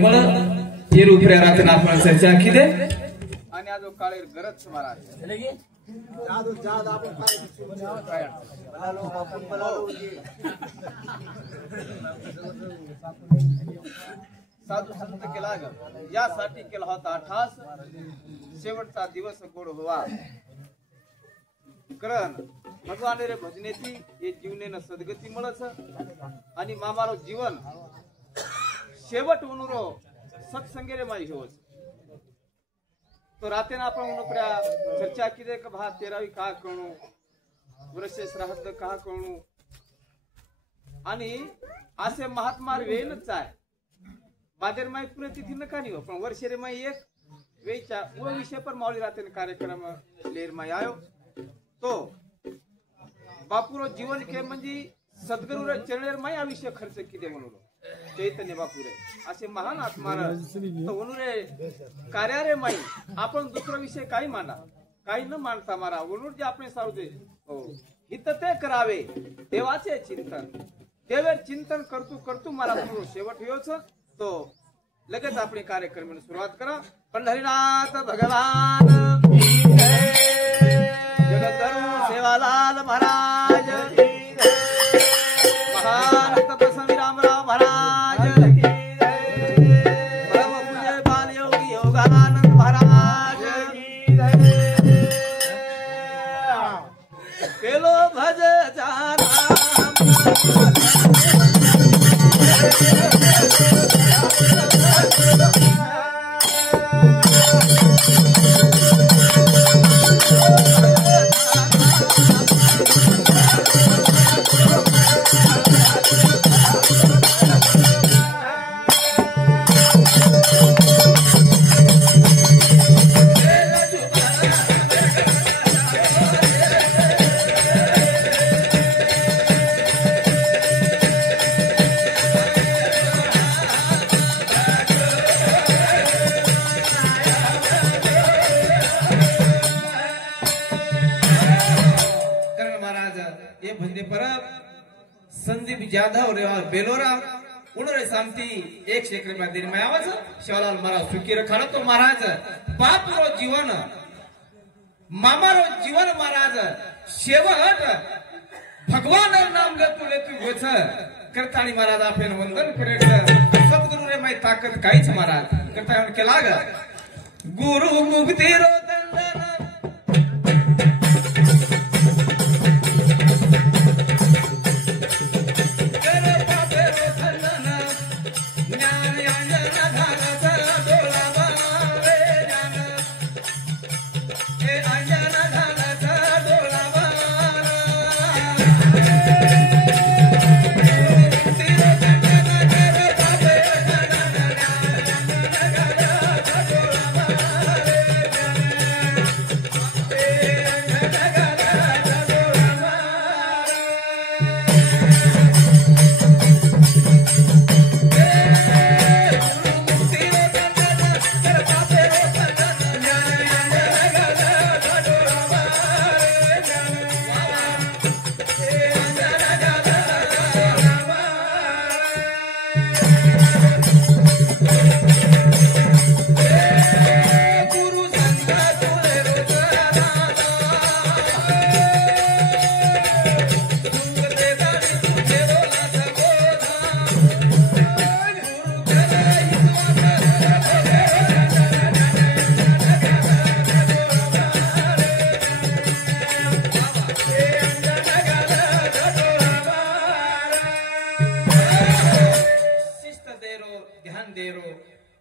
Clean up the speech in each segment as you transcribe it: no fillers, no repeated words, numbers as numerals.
मला हे रुपया राहते आपण चर्चा किदे आणि आज काळे गरज महाराज जादू जाद आपण काय साधू संत केला ग यासाठी केला होता ठास शेवटचा दिवस गोड व्हावा करण भगवान रे भजनेती हे जीवनेनं सद्गती मिळच आणि मामारो जीवन शेवट उनुरो सत्संगेरे माई होच तो राते ना आपण उनपड्या चर्चा किदे का भा तेरावी का करणू वर्ष श्राद्ध का करणू आणि असे महात्मा वेनच आहे बादर माई पुरे तिथी नका निव पण वर्षेरे माई एक वेचा वो विषय पर मौली राते कार्यक्रम लेर माई आयो तो बापूरो जीवन के म्हणजे सद्गुरु रे चरणेर माई आ विषय खर्च किदे म्हणून चैतन्य बापूरे असे महान आत्मा तो उनुरे कार्यारे माई आपण दुसरा विषय काही मांडा काही न मांडता मारा उनुर जे आपण सावते हो हित ते करावे देवाचे चिंतन देवर चिंतन करतू मला पूर्ण शेवट होच तो लगेच आपण कार्यक्रम सुरुवात करा पंढरीनाथ भगवान जगद्गुरु सेवालाल महाराज महान तपस्वी रामराव महाराज परम पूज्य बाल योगी योगानंद महाराज केलो भज जाना संदीप जाधव रेवा बेलोरा उन्होंने शांति एक शेकर में दिन में आवाज शिवलाल महाराज सुखी रखा तो महाराज बाप रो जीवन मामा रो जीवन महाराज शेवट भगवान नाम तुले तू गोछ करतानी महाराज आपण वंदन करे सद्गुरु रे माई ताकत काहीच महाराज करता केला ग गुरु मुक्ती रो दंडन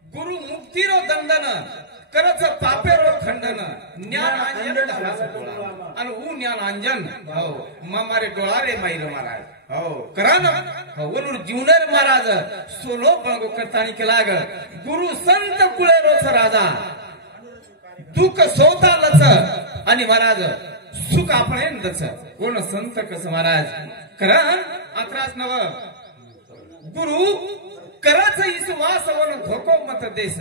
गुरु मुक्तीरो दंडन करच पापेरो खंडन ज्ञान अंजन आणि ऊ ज्ञान अंजन हो मामारे डोळारे माईर महाराज हो करान हो वनुर जीवनर महाराज सोलो बळगो करतानी केला ग गुरु संत कुळेरोच राजा दुःख सोतालच आणि महाराज सुख आपणेंदच कोण संत कस महाराज करान अत्रास नव गुरु करच विश्वास वन धोको मत देश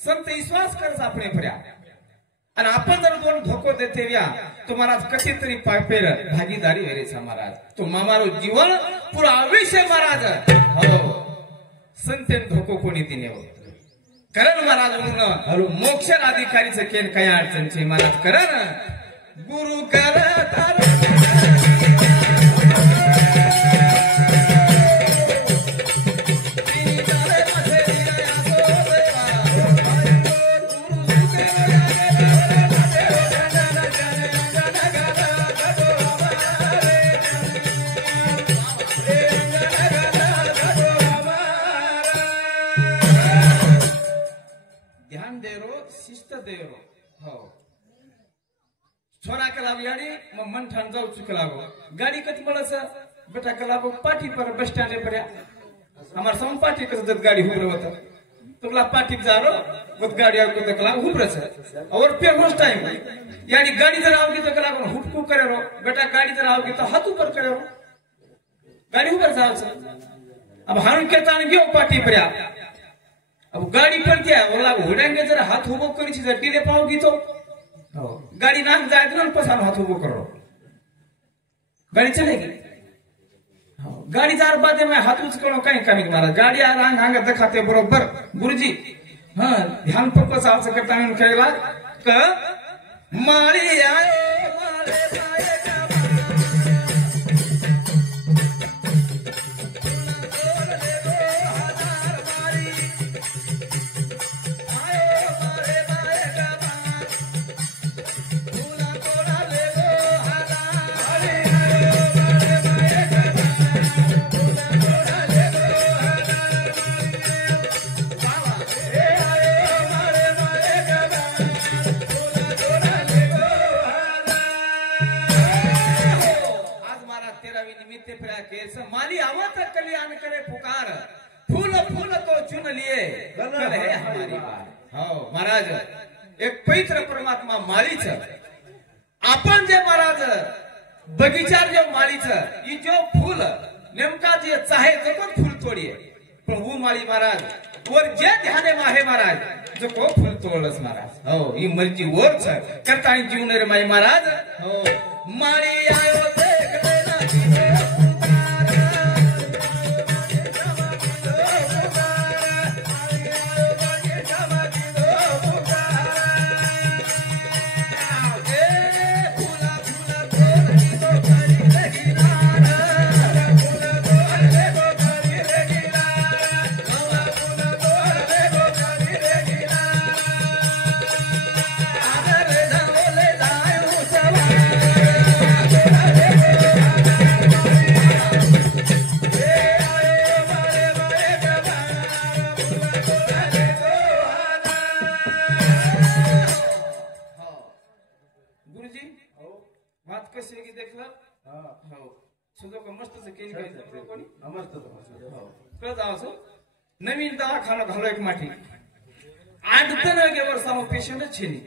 संत विश्वास करच आपणे पर्या आणि आपण जर दोन धोको देते व्या तो महाराज कशी तरी पापेर भागीदारी वेरेचा महाराज तो मामारो जीवन पुरा आयुष्य महाराज हो संतेन धोको कोणी दिने करण महाराज म्हणून मोक्ष अधिकारीचं केन काही अडचणची महाराज करण गुरु कर छोरा कलाव याडी मग मन ठाण जाऊ चुकलाव गाड़ी कति बड़स बेटा कलाव पाठी पर बस स्टैंड पर हमार सम पाठी कस गाड़ी हुब्र होता तुला पाठी जारो गत गाड़ी आउ तो कलाव हुब्र छ और पे होस टाइम यानी गाड़ी जरा आओगी तो कलाव हुटकू करे रो बेटा गाड़ी जरा आओगी तो हाथ ऊपर करे रो गाड़ी ऊपर जाओ छ अब हान के तान गयो पाठी पर अब गाड़ी पर क्या ओला उड़ेंगे जरा हाथ उबो करी छी जरा डीले पाओगी तो गाड़ी नाक जाए तो पछान हाथ उबो करो गाड़ी चलेगी गाड़ी जार बादे में हाथ उच करो कहीं कमी मारा गाड़ी आ रहा हांगा दिखाते बरोबर गुरुजी हां ध्यान पर्पस आव से करता है कहला क मारी आयो मारे बाए माली आवत कल्याण करे पुकार फूल फूल तो चुन लिए कल है हमारी बात हो महाराज एक पवित्र परमात्मा माली छ आपण जे महाराज बगीचार जो माली छ ई जो फूल नेमका जे चाहे जको फूल तोड़िए पण वो माली महाराज और जे ध्याने माहे महाराज जको फूल तोड़लस महाराज हो ई मर्जी और छ करता जीवन रे माई महाराज हो माली आयो देख लेना जीवे नवीन दवाखाना घालो एक माठी 8 के वर्षा में पेशेंट छेनी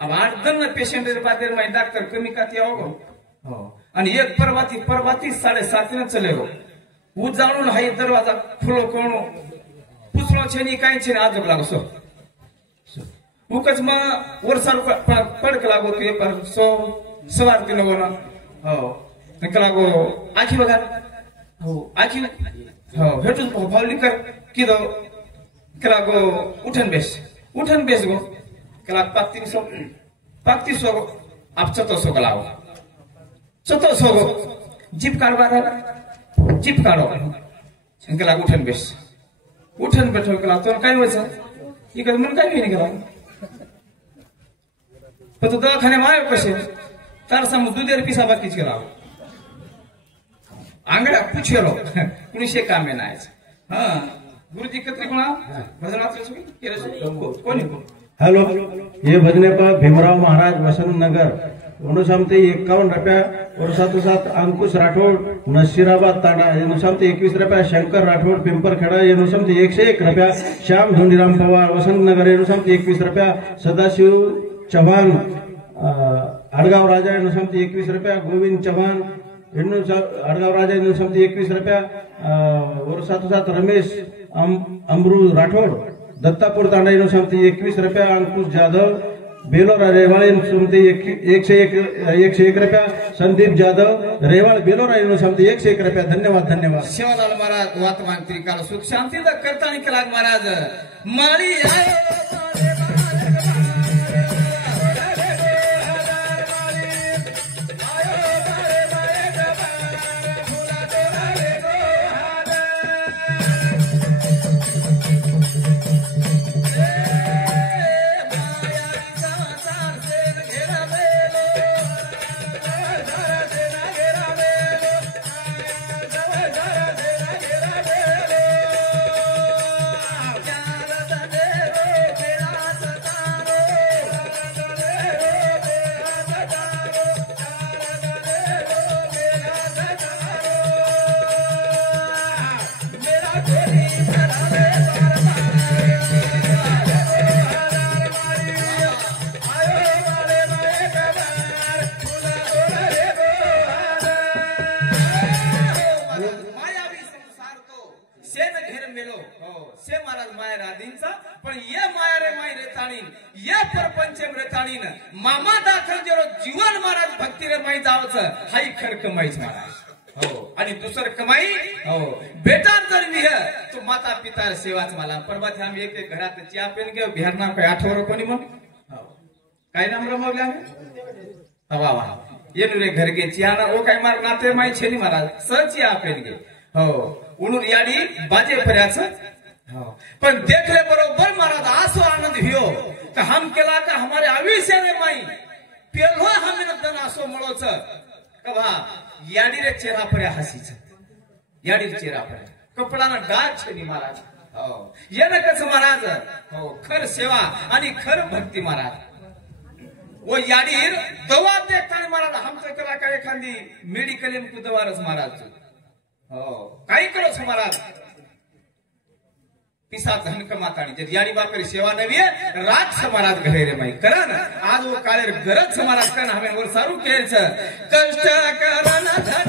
अब 8 पेशेंट रे बादेर में डॉक्टर कमी काती आओ आणि एक परवाती 7:30 न चलेगो उ जाणून हाय दरवाजा खुलो कोणो पुसलो छेनी काय छेनी आज लागो सो उकच म वर्षा पडक लागो ते पर सो सवार दिन गोना हो नकलागो आखी बघा हो आखी हो हेतु भावली कर किदो कलागो उठन बेस गो कला पाक्ति सो आप चतो सो कलाओ चतो सो गो जीप काढबार जीप काढो कला उठन बैठो कला तो काय व्हायचं ई कद मन काय नाही कला पण तो दवाखाने माय कसे तार सम दुधेर पिसा बाकीच कलाओ आंगड़ा पूछेरो कुणीशे कामे नायच हां गुरुजी कत्री कोणा भजन वाचले कोणी हेलो ये भजने पर भीमराव महाराज वसंत नगर 51 रुपया और साथ अंकुश राठौड़ नसीराबाद तांडा 21 रुपया शंकर राठौड़ पिंपरखेड़ा 101 रुपया श्याम धोनीराम पवार वसंत नगर 21 रुपया सदाशिव चौहान अड़गाव राजा 21 रुपया गोविंद चौहान अड़गाव राजा 21 रुपया और साथ रमेश अमरू राठौड़ दत्तापुर तांडा 21 रुपया अंकुश जाधव बेलोरा रेवाळ समिती 101 रुपया, संदीप जाधव रेवाळ बेलोरा समिती 101 रुपया। धन्यवाद धन्यवाद। शिवलाल महाराज वर्तमान त्रिकाल सुख शांती करता केला महाराज माळी पण ये माया रे माई रेताणीन ये परपंचम रेताणीन मामा दाखल जेरो जीवन महाराज भक्ती रे माई जावच हाई खर कमाईच महाराज हो आणि दुसर कमाई हो बेटा जर निह तो माता पिता सेवाच मला परबाथे आम्ही एक घरात चिया पेन घेऊ बिहारना काय आठवरो कोणी मग हो काय नाम रमवले आम्ही वा वा ये रे घर के चिया ना ओ काय मार नाते माई छेनी महाराज सर चिया पेन घे हो उणून याडी बाजे पर्याच पण देखले बरोबर महाराज आसो आनंद हियो कि हम केला का हमारे आयुष्य रे माई पेलो हम नदन आसो मळोच कवा याडी रे चेहरा पर हसीच याडी रे चेहरा पर कपडा ना डाग छेनी महाराज हो ये न कस महाराज हो खर सेवा आणि खर भक्ती महाराज वो याडी दवा देखता महाराज हमचं केला का एखादी मेडिकल में दवारच महाराज हो काही करोच महाराज पिसा धन कमातानी जर याडी बापरी सेवा नवी राज समाराज घरे रे माई करन आज वो काळे गरज समाराज करन हमें वर सारू केच कष्ट करन धन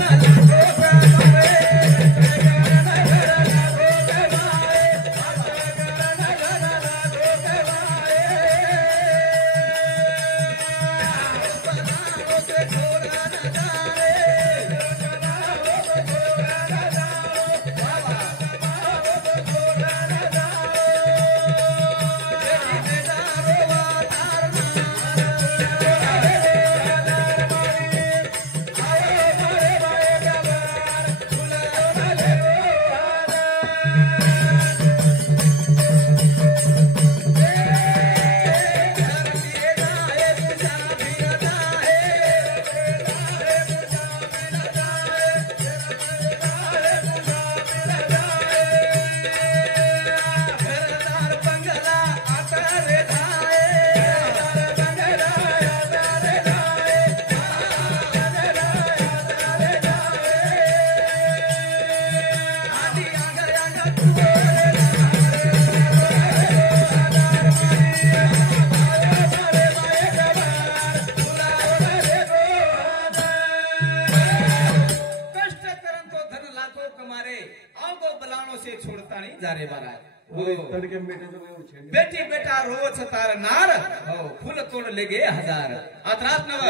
बेटी बेटा रोज तार नार हो फूल तोड़ लेगे हजार अतरात नव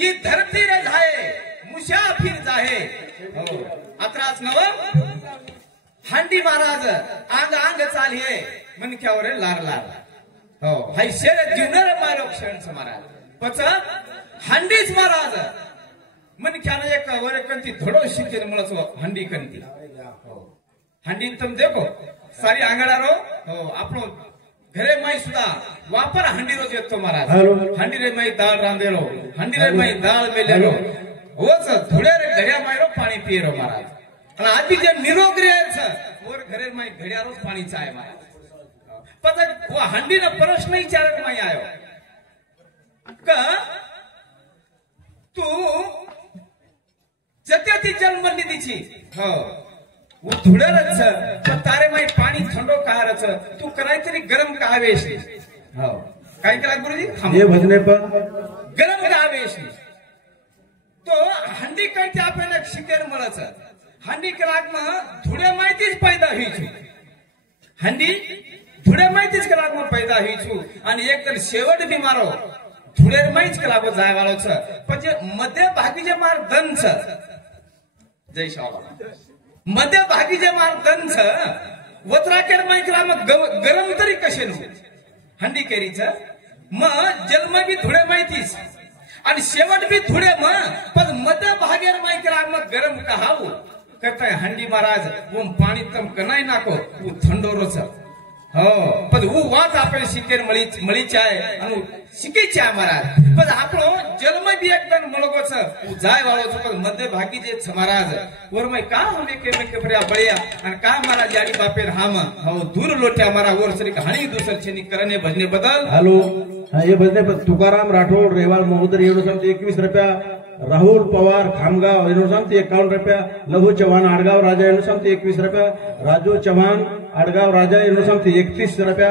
ये धरती रे जाए मुसाफिर जाहे हो अतरात नव हंडी महाराज आंग आंग चालिये मन क्यावर लार लार हो हाय शेर जीवनर मारो क्षण महाराज पच हंडीच महाराज मन क्यान एक वर कंती धडो शिकेर मळच हंडी कंती हो हंडी तुम देखो सारी आंगडारो हो आपनो घरे माई सुधा वापर हंडी रोज येतो महाराज हंडी रे माई दाळ रांधेलो हंडी रे माई दाळ मेलेलो होच थोडे रे घड्या मायरो पाणी पिएरो महाराज आणि आधी जे निरोग रेच वर घरे माई घड्या रोज पाणी चाय महाराज पता वो हंडी ना प्रश्न विचारक माई आयो का तू जत्या ती जन्म निधीची हो वो धुळरच तर तारे माई पाणी थंडो कहारच तू कराय तरी गरम कहावेश हो काय करा गुरुजी ये भजने पर गरम कहावेश तो हंडी काय ते आपल्याला शिकेर मळच हंडी कलाक म धुळे माहितीच पैदा होईची हंडी ધૂળે માંથી જ કલાકમાં પેદા હી છું અને એકદમ શેવટ બી મારો ધૂળેરમાં જ કલાકો જાય વાળો છે પછી મધ્ય ભાગી જે માર ધન છે જય શાળા મધ્ય ભાગી જે માર ધન છે વતરાકેર માં કલામાં ગરમ તરી કશેનું હંડી કેરી છે મ જલમાં બી ધૂળે માંથી જ અને શેવટ બી ધૂળેમાં પણ મધ્ય ભાગેર માં કલામાં ગરમ કહાવું કરતા હંડી મહારાજ હું પાણી તમ કનાઈ નાખો હું ઠંડોરો છે हो पण वो वात आपण शिकेर मळी चाय आणि शिके चाय महाराज पण आपलो जन्म बी एकदम मळगो छ जाय वाळो छ पण मध्य भागी जे छ महाराज वरमय का होने के में कपड्या बळ्या आणि का महाराज याडी बापेर हाम हो दूर लोट्या मारा वर सरी कहाणी दुसर छेनी करणे भजने बदल हॅलो हे भजने तुकाराम राठोड रेवाळ महोदय एवढं समते 21 रुपया राहुल पवार खामगाव एवढं समते 51 रुपया लघु चव्हाण आडगाव राजा एवढं समते 21 रुपया राजू चव्हाण आडगाव राजा एवढं समते 31 रुपया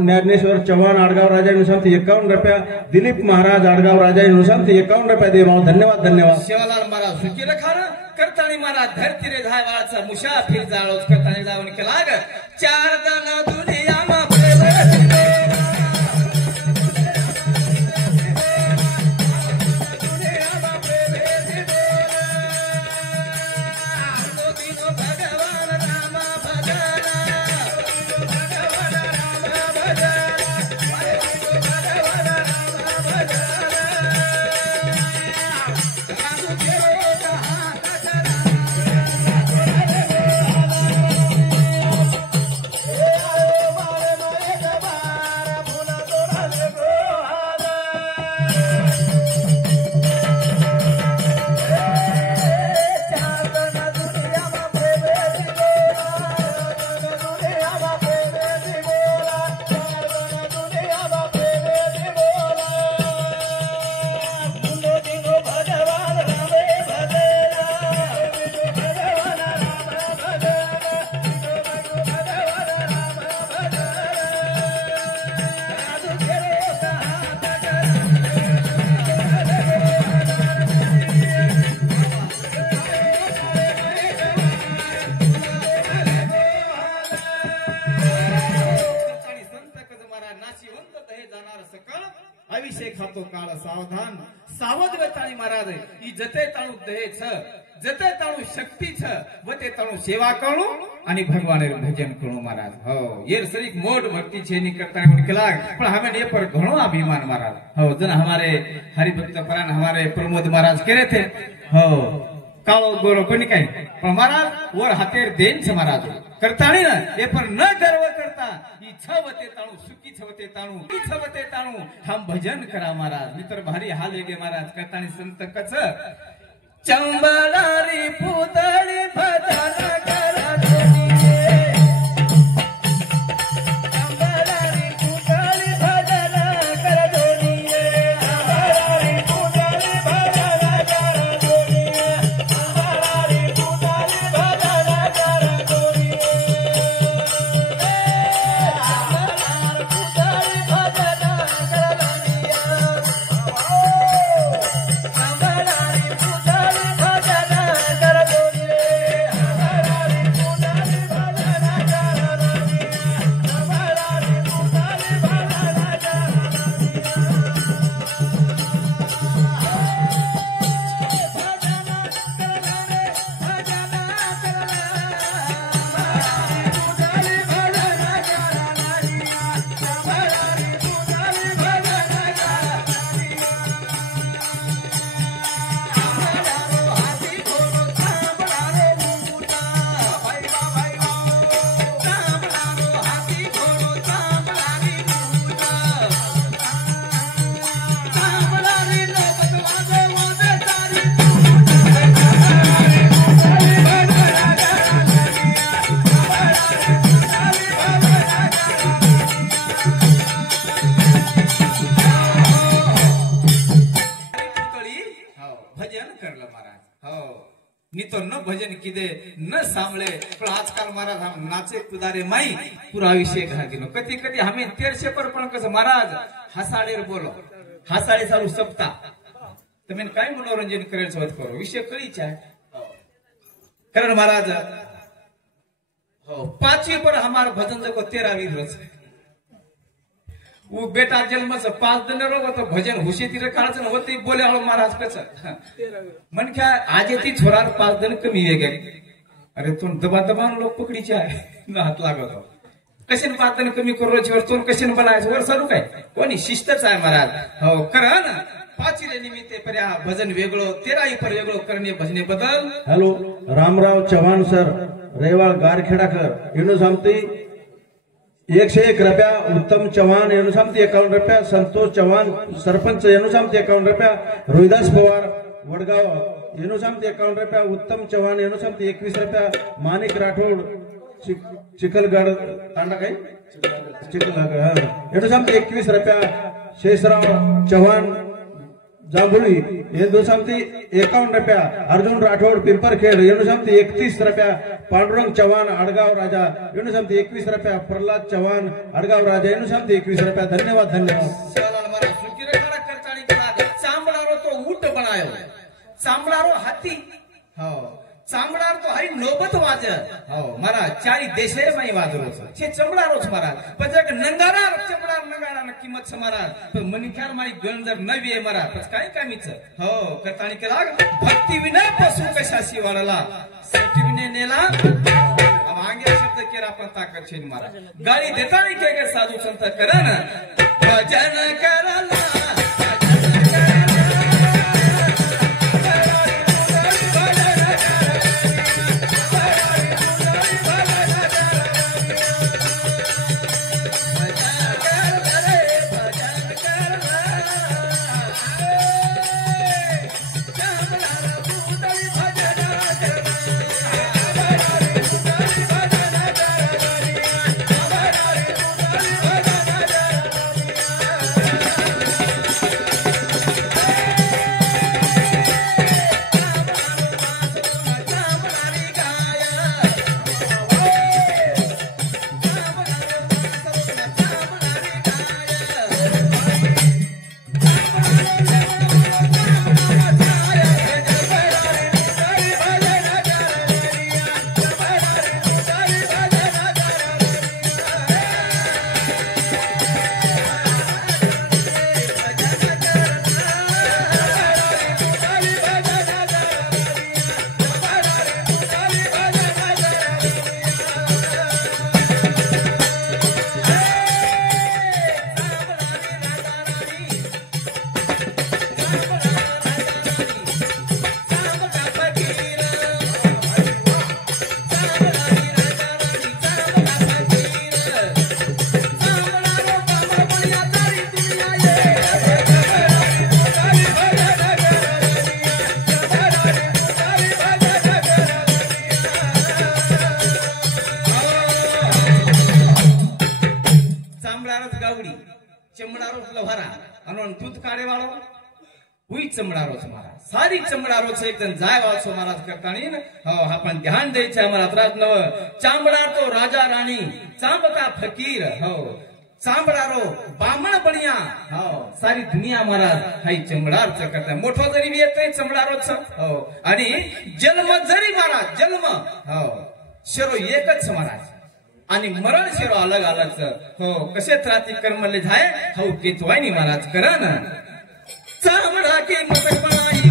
ज्ञानेश्वर चव्हाण आडगाव राजा एवढं समते 51 रुपया दिलीप महाराज आडगाव राजा एवढं समते 51 रुपया दे माव धन्यवाद धन्यवाद शिवालाल महाराज सुखी रखाना करतानी महाराज धरती रे धाय वाचा मुसाफिर जाळोच करतानी जाऊन केला ग चार दन दुनिया मा अभिषेक हातो काळ सावधान सावध वेताणी महाराज ई जते ताणू दहे छ जते ताणू शक्ति छ वते ताणू सेवा करू आणि भगवान भजन करू महाराज हो ये शरीक मोड भक्ति छे नी करता है उनके लाग पर हमें ये पर घणो अभिमान महाराज हो जन हमारे हरिभक्त परान हमारे प्रमोद महाराज करे थे हो काळो गोरो कोणी काय पण महाराज वर हातेर देन छ महाराज करताणी ना ये पर न गर्व करता ई छवते ताणू सुखी छवते ताणू ई छवते ताणू हम भजन करा महाराज मित्र भारी हाल वेगे महाराज करताणी संत कच चंबलारी पुतळी भजन करा भजन किदे न सांभळे पण आजकाल महाराज हम नाचे कुदारे माई पुरा विषय घा गेलो कधी कधी हमें 1300 पर पण कस महाराज हसाडेर बोलो हसाडे सारू सप्ता तमेन काय मनोरंजन करेल सोबत करो विषय कळीच आहे कारण महाराज हो 5वीं पर हमार भजन जको 13वीं रोज वो बेटा जन्मच 5 दिन रोग भजन हुशे तिर काळच होते बोले हळू महाराज कसं मन क्या आज ती छोरार 5 दिन कमी आहे गे अरे तू दबा दबा लोक पकडीचे आहे हात लागतो कशाने 5 दिन कमी करू वर तू कशाने बनायचं वर सरू काय कोणी शिस्तच आहे महाराज हो करा ना पाचिले निमित्ते पर्या भजन वेगळो 13 पर वेगळो करणे भजने बदल हॅलो रामराव चव्हाण सर रेवाळ गारखेडाकर येणू सांगते 101 रुपया उत्तम चव्हाण येणू सांगते 51 रुपया संतोष चव्हाण सरपंच येणू सांगते 51 रुपया रोहिदास पवार वडगाव येणू सांगते 51 रुपया उत्तम चव्हाण येणू सांगते 21 रुपया माणिक राठोड चिखलगड तांडा काय चिखलगड येणू सांगते 21 रुपया शेषराव चव्हाण जांभुळी येणू सांगते 51 रुपया अर्जुन राठोड पिंपरखेड येणू सांगते 31 रुपया पांडुरंग चव्हाण आडगाव राजा येणू सांगते 21 रुपया प्रल्हाद चव्हाण आडगाव राजा येणू सांगते 21 रुपया धन्यवाद धन्यवाद चांबडारो तो ऊट बनायो चांबडारो हाथी हो चांबडार तो हरी नोबत वाज हो मारा चारी देशे माई वाजरो छे चमडारोच महाराज पजक नंगारा चमडार नंगारा न किंमत समाराज पण मनिकार माई गंजर नवी आहे महाराज पच काय कामीच हो करतानी केला भक्ती विना पशु कशाशी वाळला सती विने नेला अब आंगे शब्द केरा पण ताकद छे महाराज गाडी देतानी के साधू संत करा ना भजन कराला चमडारोच महाराज सारी चमडारोच एकदम जाय वाचो महाराज करतानी हो आपण ध्यान द्यायचं आम्हाला त्रास नव चांबडा तो राजा राणी चांबका फकीर हो चांबडारो बामण बनिया हो सारी दुनिया महाराज हाई चमडारच करता मोठो जरी येतोय चमडारोच हो आणि जन्म जरी महाराज जन्म हो शेरो एकच महाराज आणि मरण शेरो अलग अलग हो कसे त्राती कर्मले जाय हो केतवानी महाराज करा ना चामड़ा के मत बनाई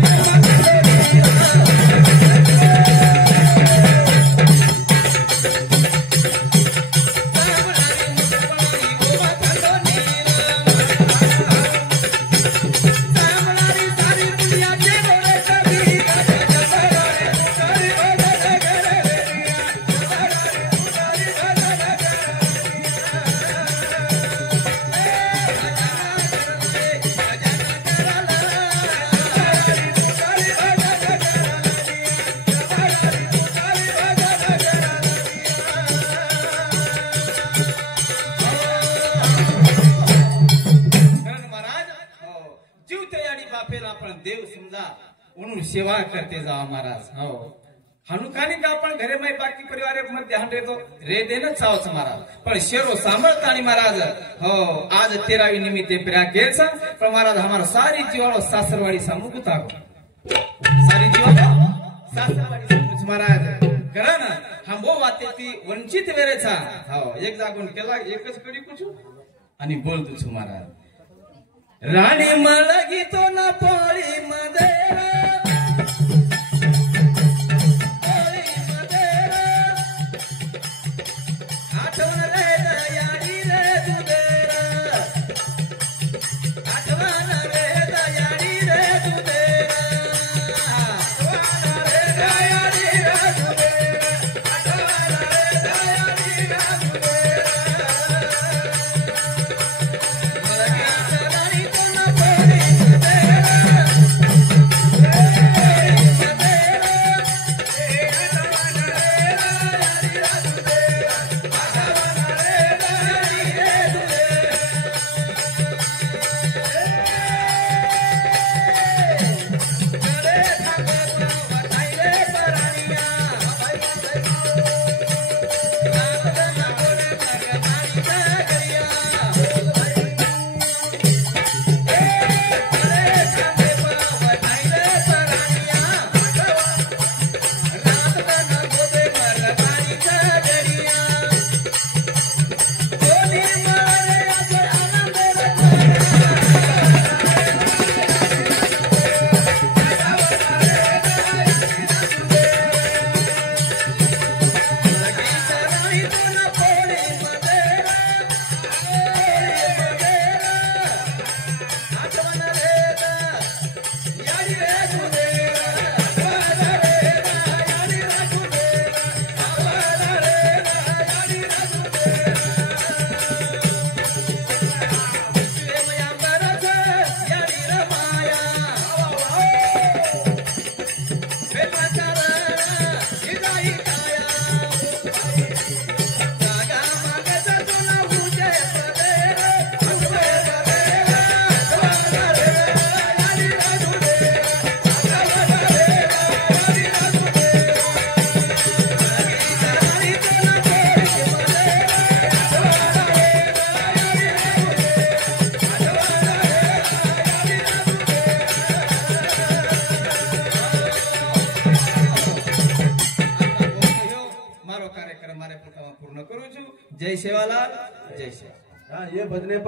देव समजा म्हणून सेवा करते जा महाराज हो हनुकानी का आपण घरे माई बाकी परिवार मध्ये ध्यान देतो रे देणं चावच महाराज पण शेरो सांभाळतानी महाराज हो आज 13वी निमित्ते प्रिया केचा पण महाराज हमारा सारी जीवाळो सासरवाडी सामुकुता सारी जीवाळो सासरवाडी सामुकुच महाराज करा ना हम वो वाते ती वंचित वेरेचा हो एक जागून केला एकच कडी कुछ आणि बोलतो छु महाराज राणी मला गीतो ना पोळी मध्ये आठवण रे दयाळी रे तुझेर आठवण रे दयाळी रे तुझेर आठवण रे दयाळी रे तुझेर आठवण रे दयाळी रे तुझेर मला गीत नाही तुला पोळी पूर्ण करू छु जय सेवालाल जय सेवा। ये भजने पर